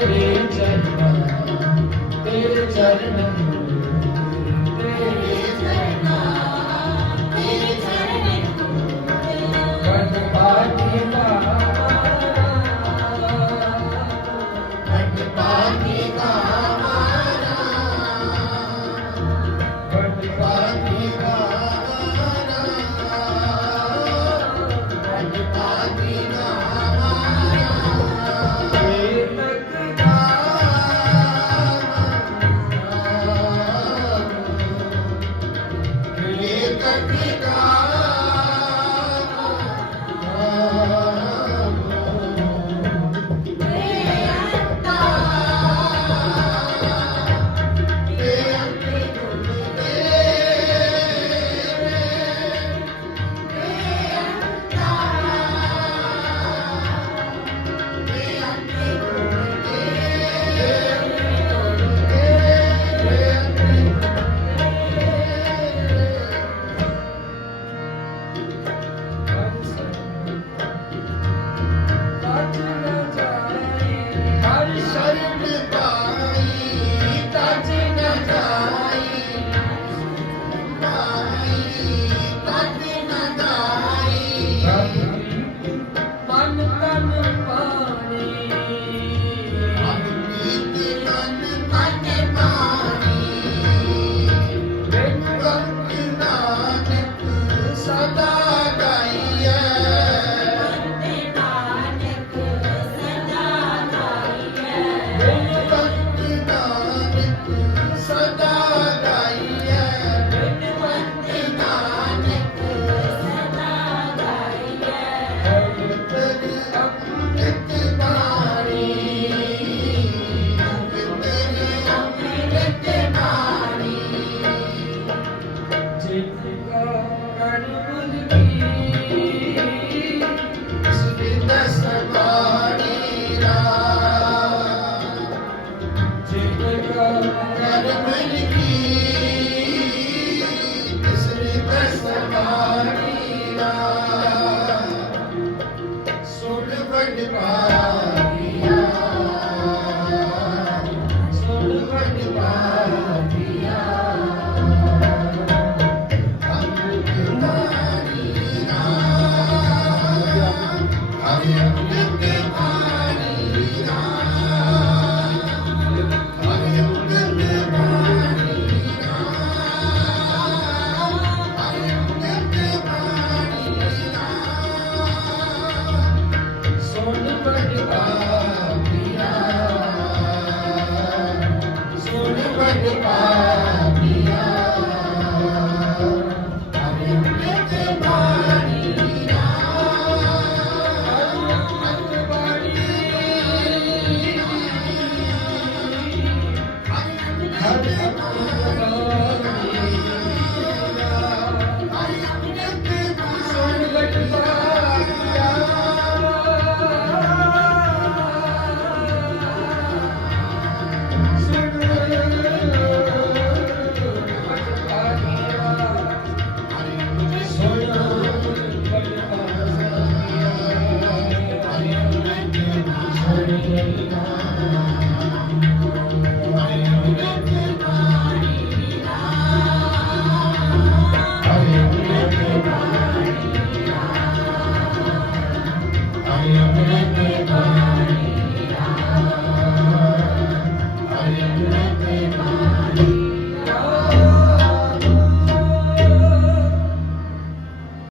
तेरे चरण तेरे चरण